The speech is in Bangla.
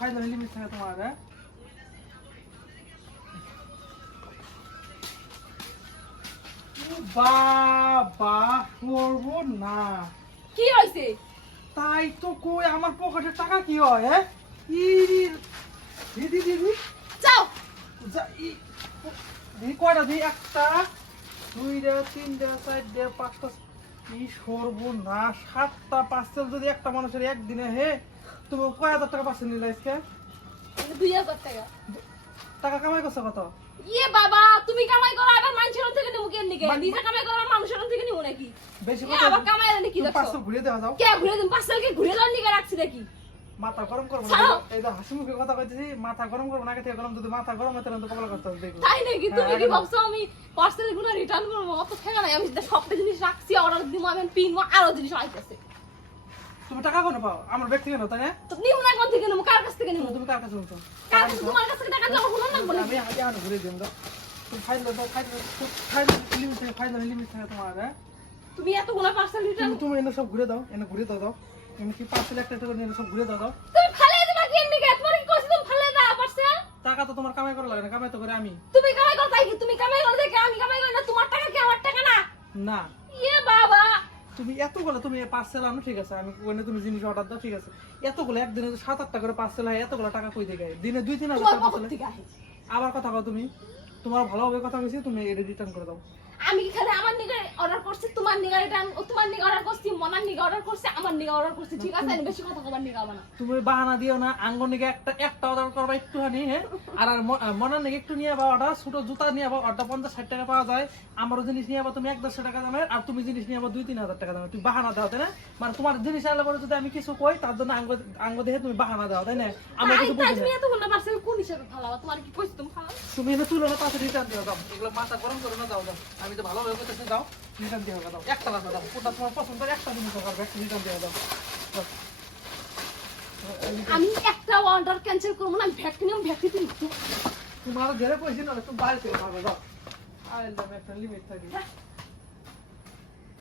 ফাইনাল লিমিট থাকে তোমার হ্যাঁ বাবা করবো না কি হইছে তাই তো কই আমার পকেটে টাকা কি হয় হ্যাঁ দিদি দিদি যাও দিদি কয়টা দিই একটা দুইটা তিনটা চারটা পাঁচটা কি সর্বনাশ 7টা পার্সেল যদি একটা মানুষের একদিনে হে তুমি কয় হাজার টাকা পার্সেল নিলে আজকে 2000 টাকা টাকা কামাই করছো কত ইয়ে বাবা তুমি কামাই করো আবার মানুষের থেকে নিমু কেন নিকে নিজে কামাই করো মানুষের থেকে নিমু নাকি বেশি কথা আবার কামাই আনি কি দেখছো পার্সেল ঘুরে দেওয়া যাও কে ঘুরে দিন পার্সেল কে ঘুরে দাও নিকে রাখছি নাকি মাথা গরম করবো ছাড়ো। এই তো হাসি মুখে কথা কইতেছি মাথা গরম করবো না আগে থেকে গরম যদি মাথা গরম হতে তো কবলা করতে হবে দেখো তাই নাকি তুমি হ্যাঁ, কি একদম। ভাবছো আমি পার্সেল গুলো রিটার্ন করবো অত ঠেকা নাই আমি সবটা জিনিস রাখছি অর্ডার দিমু আমি পিনবো আরো জিনিস আইতেছে তুমি টাকা কোন পাও আমার ব্যক্তি কেন তাই না তো নিমু না কোন থেকে নিমু কার কাছ থেকে নিমু তুমি কার কাছে বলছো কার কাছে তোমার কাছ থেকে টাকা দিলে হলো না বলে আমি আমি ঘুরে দিম দাও তুমি ফাইনাল লিমিট থাকে তোমার হ্যাঁ তুমি এতগুলো পার্সেল রিটার্ন তুমি এনে সব ঘুরে দাও এনে ঘুরে দাও এনে কি পার্সেল একটা করে নিয়ে সব ঘুরে দাও তুমি ফালাই দিবা কেন নিকে তোমার কি কইছি তুমি ফালাই দাও পার্সেল টাকা তো তোমার কামাই করা লাগে না কামাই তো করে আমি তুমি কামাই করো তাই কি তুমি কামাই করো দেখে আমি কামাই করি না তোমার টাকা কি আমার টাকা না না ইয়ে বাবা তুমি এতগুলো তুমি পার্সেল আনো ঠিক আছে আমি ওখানে তুমি জিনিস অর্ডার দাও ঠিক আছে এতগুলো একদিনে 7-8টা করে পার্সেল হয় এতগুলো টাকা কই থেকে দিনে 2-3 হাজার তোমার টাকা পকেট পার্সেল থেকে আসে আবার কথা কও তুমি তোমার ভালোভাবে কথা কইছি তুমি এটা রিটার্ন করে দাও আমি কি খালি আমার নিগে অর্ডার করছি তোমার নিগে রিটার্ন তোমার নিগে অর্ডার করছি মনার নিগে অর্ডার করছি আমার নিগে অর্ডার করছি ঠিক আছে আমি বেশি কথা কবার নিগে না তুমি বাহানা দিও না আঙ্গুর নিকে একটা অর্ডার করবা একটুখানি হ্যাঁ আর মনার নিকে একটু নিয়ে বা অর্ডার ছোট জুতা নিয়ে বা অর্ডার 50-60 টাকা পাওয়া যায় আমারও জিনিস নিয়ে আবার তুমি 1-150 টাকা দামের আর তুমি জিনিস নিয়ে আবার 2-3 হাজার টাকা দামের তুমি বাহানা দাও তাই না মানে তোমার জিনিস আনলে পরে যদি আমি কিছু কই তার জন্য আঙ্গ দেখে তুমি বাহানা দাও তাই না আমরা কিছু বুঝি তুমি না এতগুলো পার্সেল কোন হিসাবে ফালাবা তোমার কি কইছি তুমি ফালাও তুমি এনে তুলো না পাশে রিটার্ন দিও দাও এগুলো মাথা গরম করে না দাও আমি তো ভালোভাবে করতেছি দাও রিটার্ন দিও দাও একটা লাগবে দাও ওটা তোমার পছন্দ একটা জিনিস করবে রিটার্ন দিও দাও আমি একটা অর্ডার ক্যান্সেল করব না আমি ভ্যাট নিয়ে ভ্যাট দিই তোমার ঘরে পয়সা না তুমি বাইরে থেকে পাবে দাও আইলাম একটা লিমিট থাকি